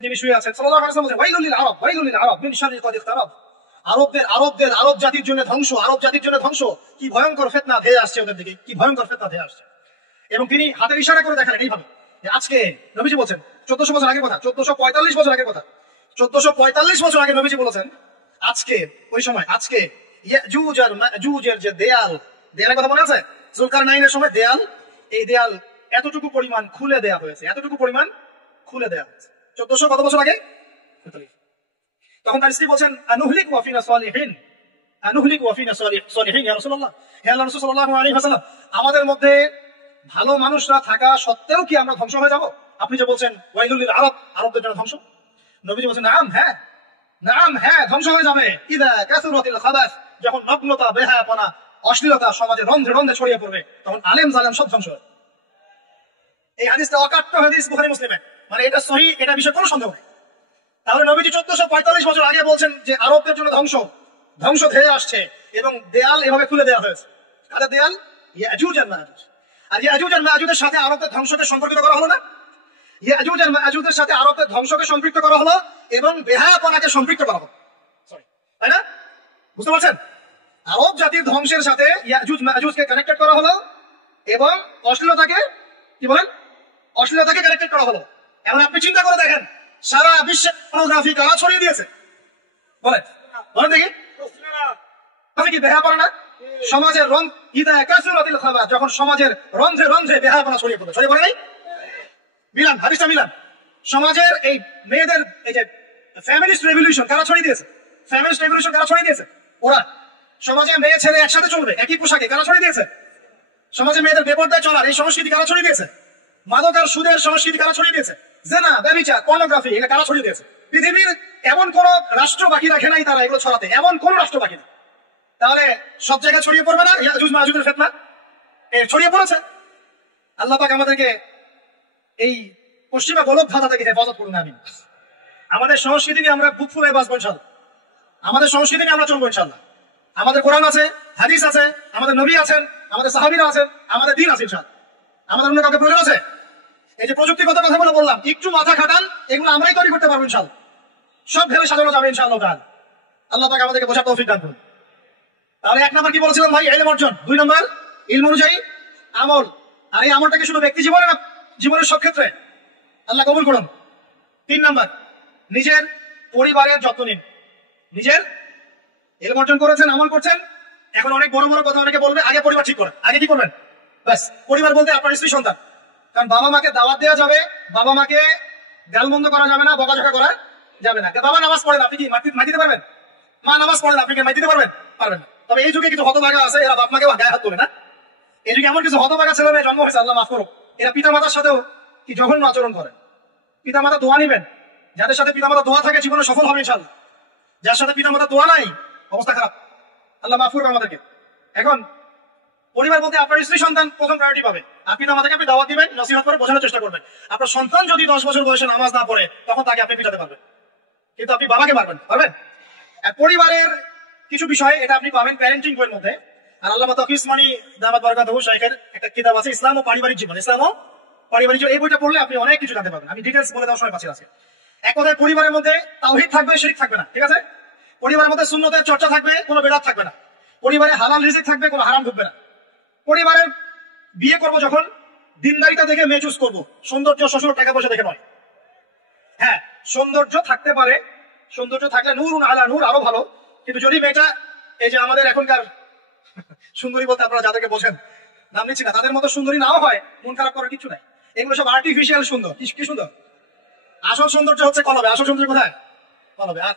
যিনি শুয়ে আছেন সাল্লাল্লাহু আলাইহি ওয়াসাল্লাম বলেন ওয়াইলুল লিল আরব ওয়াইলুল লিল আরব মিন শাররি কদ ইখতারাব। আরব জাতির জন্য ধ্বংস, আরব জাতির জন্য ধ্বংস। কি ভয়ঙ্কর ফিতনা ধেয়ে আসছে ওদের দিকে, কি ভয়ঙ্কর ফিতনা ধেয়ে আসছে। এবং তিনি হাতের ইশারা করে দেখালেন এইভাবে যে আজকে নবীজি বলছেন 1400 বছর আগের কথা, 1445 বছর আগের কথা, 1445 বছর আগে নবীজি বলেছেন আজকে ওই সময় আজকে ইয়াজুজ আর মাজুজের যে দেয়ালের কথা মনে আছে? যুলকারনাইনের সময় দেয়াল, এই দেয়াল এতটুকু পরিমাণ খুলে দেয়া হয়েছে, এতটুকু পরিমাণ খুলে দেয়া হয়েছে 1400 কত বছর আগে। তখন তার স্ত্রী বলছেন আনুহলিক ওয়া ফিনা সালিহিন, আনুহলিক ওয়া ফিনা সালিহিন ইয়া রাসূলুল্লাহ, হে আল্লাহর রাসূল সাল্লাল্লাহু আলাইহি ওয়াসাল্লাম, আমাদের মধ্যে ভালো মানুষরা থাকা সত্ত্বেও কি আমরা ধ্বংস হয়ে যাব? আপনি যে বলছেন ওয়াইলুল লিল আরব, আরবদের জন্য ধ্বংস। নবীজি বলছেন নাম হ্যাঁ, নাম হ্যাঁ, ধ্বংস হয়ে যাবে। ইদা কাসুরাতিল খাবাস, যখন নগ্নতা, বেহায়াপনা, অশ্লীলতা সমাজে রন্ধ্রে রন্ধ্রে ছড়িয়ে পড়বে, তখন আলেম জালেম সব ধ্বংস হবে। এই হাদিসটা অকাট্য হাদিস বুখারী মুসলিমে, মানে এটা সহিহ, এটা বিষয়ে কোনো সন্দেহ নেই। তাহলে নবীজি 1445 বছর আগে বলছেন যে আরবদের জন্য ধ্বংস ধেয়ে আসছে এবং দেয়াল এভাবে খুলে দেওয়া হয়েছে। কাদের দেয়াল? ইয়াজুজ আর মাজুজ। আর ইয়াজুজ আর মাজুজের সাথে আরবদের ধ্বংসকে সম্পর্কিত করা হলো না? ইয়াজুজ আর মাজুজের সাথে আরবদের ধ্বংসকে সম্পৃক্ত করা হলো এবং বেহায়াপনাকে সম্পৃক্ত করা হলো, তাই না? বুঝতে পারছেন? আরব জাতির ধ্বংসের সাথে ইয়াজুজ মাজুজকে কানেক্টেড করা হলো এবং অশ্লীলতাকে, কি বলেন, অশ্লীলতাকে কানেক্টেড করা হলো। এখন আপনি চিন্তা করে দেখেন, সারা বিশ্বে পর্নোগ্রাফি কারা ছড়িয়ে দিয়েছে? বলেন দেখি, কি বেহায়াপনা না? সমাজের রং ইদা কাসুরাতিল খাবাস, যখন সমাজের রন্ধ্রে রন্ধ্রে বেহায়াপনা ছড়িয়ে পড়ে নাই? মিলান, হাদিসটা মিলান। সমাজের এই মেয়েদের এই যে ফ্যামিলিস্ট রেভলিউশন কারা ছড়িয়ে দিয়েছে? ফ্যামিলিস্ট রেভলিউশন কারা ছড়িয়ে দিয়েছে? ওরা। সমাজে মেয়ে ছেলে একসাথে চলবে একই পোশাকে কারা ছড়িয়ে দিয়েছে? সমাজে মেয়েদের বেপরদায় চলার এই সংস্কৃতি কারা ছড়িয়ে দিয়েছে? মাদক আর সুদের সংস্কৃতি কারা ছড়িয়ে দিয়েছে? জেনা, ব্যভিচার, পর্নোগ্রাফি, এটা কারা ছড়িয়ে দিয়েছে? পৃথিবীর এমন কোন রাষ্ট্র বাকি রাখে নাই তারা এগুলো ছড়াতে, এমন কোন রাষ্ট্র বাকি নেই। তাহলে সব জায়গায় ছড়িয়ে পড়বে না ইয়াজুজ মাজুজের ফিতনা? ছড়িয়ে পড়েছে। আল্লাহ পাক আমাদেরকে এই পশ্চিমা গোলক ধাঁধা থেকে হেফাজত করুন। আমিন। আমাদের সংস্কৃতি নিয়ে আমরা বুক ফুলে বাঁচবো ইনশাআল্লাহ, আমাদের সংস্কৃতি নিয়ে আমরা চলবো ইনশাআল্লাহ। আমাদের কোরআন আছে, হাদিস আছে, আমাদের নবী আছেন, আমাদের সাহাবীরা আছেন, আমাদের দ্বীন আছে ইনশাআল্লাহ। আমাদের অন্য কাউকে প্রয়োজন আছে? এই যে প্রযুক্তিগত কথাগুলো বললাম, একটু মাথা খাটান, এগুলো আমরাই তৈরি করতে পারবো ইনশাআল্লাহ। সব ভেবে সাজানো যাবে ইনশাআল্লাহ তাআলা। আল্লাহ পাক আমাদেরকে বোঝার তৌফিক দান করুন। তাহলে 1 নাম্বার কি বলেছিলাম ভাই? ইলম অর্জন। 2 নাম্বার ইলম অনুযায়ী আমল। আর এই আমলটাকে শুধু ব্যক্তি জীবনে না, জীবনের সব ক্ষেত্রে আল্লাহ কবুল করুন। 3 নাম্বার নিজের পরিবারের যত্ন নিন। নিজের ইলম অর্জন করেছেন, আমল করছেন, এখন অনেক বড় বড় কথা অনেকে বলবে, আগে পরিবার ঠিক করেন। আগে কি করবেন? ব্যাস, পরিবার বলতে আপনার স্ত্রী সন্তান। কারণ বাবা মাকে দাওয়াত দেওয়া যাবে, বাবা মাকে গালমন্দ করা যাবে না, বকাঝকা করা যাবে না। বাবা নামাজ পড়েন, আপনি কি মাটি দিতে পারবেন? মা নামাজ পড়েন, আপনি কি মাটি দিতে পারবেন? পারবেন না। তবে এই যুগে কিছু হতভাগা আছে, এরা বাপ মাকে গায়ে হাত তোলে না। এই যুগে এমন কিছু হতভাগা ছেলে মেয়ে জন্ম হয়েছে, আল্লাহ মাফ করুক, এরা পিতা মাতার সাথেও কি জঘন্য আচরণ করেন। পিতা মাতা দোয়া নিবেন, যাদের সাথে পিতা মাতা দোয়া থাকে জীবনে সফল হবে ইনশাআল্লাহ। যার সাথে পিতা মাতা দোয়া নাই, অবস্থা খারাপ, আল্লাহ মাফ করবে আমাদেরকে। এখন পরিবার বলতে আপনার স্ত্রী সন্তান প্রথম প্রায়োরিটি পাবে। আর পিতা মাতাকে আপনি দাওয়াত দিবেন, নসিহত করে বোঝানোর চেষ্টা করবেন। আপনার সন্তান যদি 10 বছর বয়সে নামাজ না পড়ে, তখন তাকে আপনি পিটাতে পারবেন, কিন্তু আপনি বাবাকে পারবেন। আর পরিবারের কিছু বিষয় এটা আপনি পাবেন প্যারেন্টিং বইয়ের মধ্যে। আর আল্লামা তাকি উসমানী দামাত বারাকাতুহু শাইখের একটা কিতাব আছে, ইসলাম ও পারিবারিক জীবন। ইসলাম ও পারিবারিক জীবন, এই বইটা পড়লে আপনি অনেক কিছু জানতে পারবেন। আমি ডিটেইলস বলে দেওয়ার সময় পাচ্ছি আজকে। এক কথায় পরিবারের মধ্যে তাওহীদ থাকবে, শিরক থাকবে না, ঠিক আছে? পরিবারের মধ্যে সুন্নতের চর্চা থাকবে, কোনো বেদাত থাকবে না। পরিবারে হালাল রিজিক থাকবে, কোনো হারাম ঢুকবে না। পরিবারের বিয়ে করব যখন দিনদারিতা দেখে মেয়ে চুজ করবো, সৌন্দর্য, শ্বশুর, টাকা পয়সা দেখে নয়। হ্যাঁ, সৌন্দর্য থাকতে পারে, সৌন্দর্য থাকলে নূরুন আলা নূর, আরো ভালো। কিন্তু যদি মেয়েটা এই যে আমাদের এখনকার সুন্দরী বলতে আপনারা যাদেরকে বোঝেন, নাম নিচ্ছি না, তাদের মতো সুন্দরী নাও হয়, মন খারাপ করার কিছু নাই। এগুলো সব আর্টিফিশিয়াল সুন্দর। কি সুন্দর? আসল সৌন্দর্য হচ্ছে কলবে। আসল সৌন্দর্য কোথায়? কলবে। আর